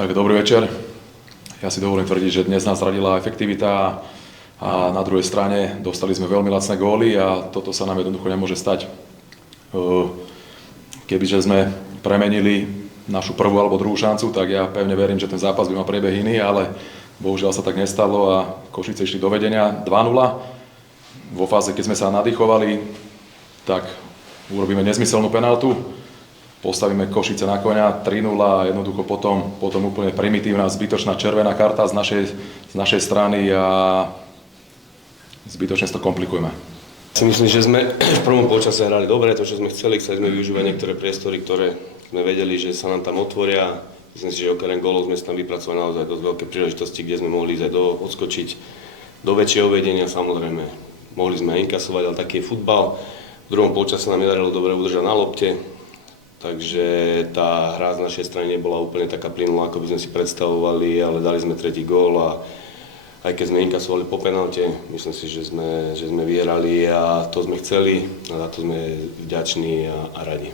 Tak, dobrý večer. Ja si dovolím tvrdiť, že dnes nás radila efektivita a na druhej strane dostali sme veľmi lacné góly a toto sa nám jednoducho nemôže stať. Kebyže sme premenili našu prvú alebo druhú šancu, tak ja pevne verím, že ten zápas by mal priebeh iný, ale bohužiaľ sa tak nestalo a Košice išli do vedenia 2-0. Vo fáze, keď sme sa nadýchovali, tak urobíme nezmyselnú penáltu. Postavíme Košice na koňa 3-0 a jednoducho potom úplne primitívna, zbytočná červená karta z našej strany a zbytočne to komplikujeme. Si myslím, že sme v prvom polčase hrali dobre, to, čo sme chceli sme využívať niektoré priestory, ktoré sme vedeli, že sa nám tam otvoria. Myslím si, že okrem gólov sme tam vypracovali naozaj dosť veľké príležitosti, kde sme mohli ísť odskočiť do väčšieho vedenia, samozrejme. Mohli sme inkasovať, ale taký je futbal. V druhom polčase nám nedarilo dobre udržať na lopte. Takže tá hra z našej strany nebola úplne taká plynulá, ako by sme si predstavovali, ale dali sme tretí gól a aj keď sme inkasovali po penalte, myslím si, že sme vyhrali a to sme chceli a za to sme vďační a radi.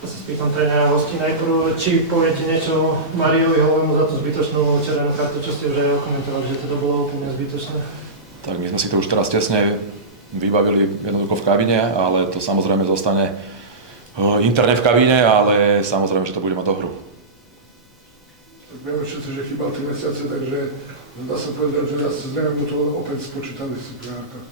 Ja sa spýtam trénera hostí najprv, či poviete niečo Mariovi Holovému za tú zbytočnú červenú kartu, čo ste už aj okomentovali, že to bolo úplne zbytočné? Tak my sme si to už teraz tesne vybavili jednoducho v kabíne, ale to samozrejme zostane interne v kabíne, ale samozrejme, že to bude mať dohru. Tak vieme všetci, že chýbal 3 mesiace, takže dá sa povedať, že zrejme mu to opäť spočítali súperárka.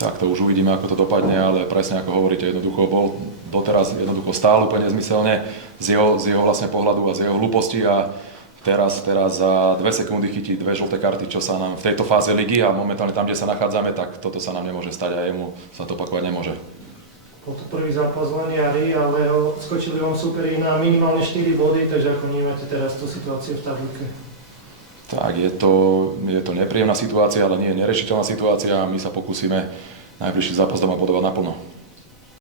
Tak to už uvidíme, ako to dopadne, ale presne ako hovoríte, jednoducho bol doteraz stál úplne nezmyselne z jeho vlastne pohľadu a z jeho hlúposti a teraz za 2 sekundy chytí 2 žlté karty, čo sa nám v tejto fáze ligy a momentálne tam, kde sa nachádzame, tak toto sa nám nemôže stať a jemu sa to opakovať nemôže. Bol to prvý zápas len jari, ale skočili vám superi na minimálne 4 body, takže ako vnímate teraz tú situáciu v tabuľke? Tak, je to nepríjemná situácia, ale nie je nerešiteľná situácia a my sa pokúsime najbližší zápas doma bodovať naplno.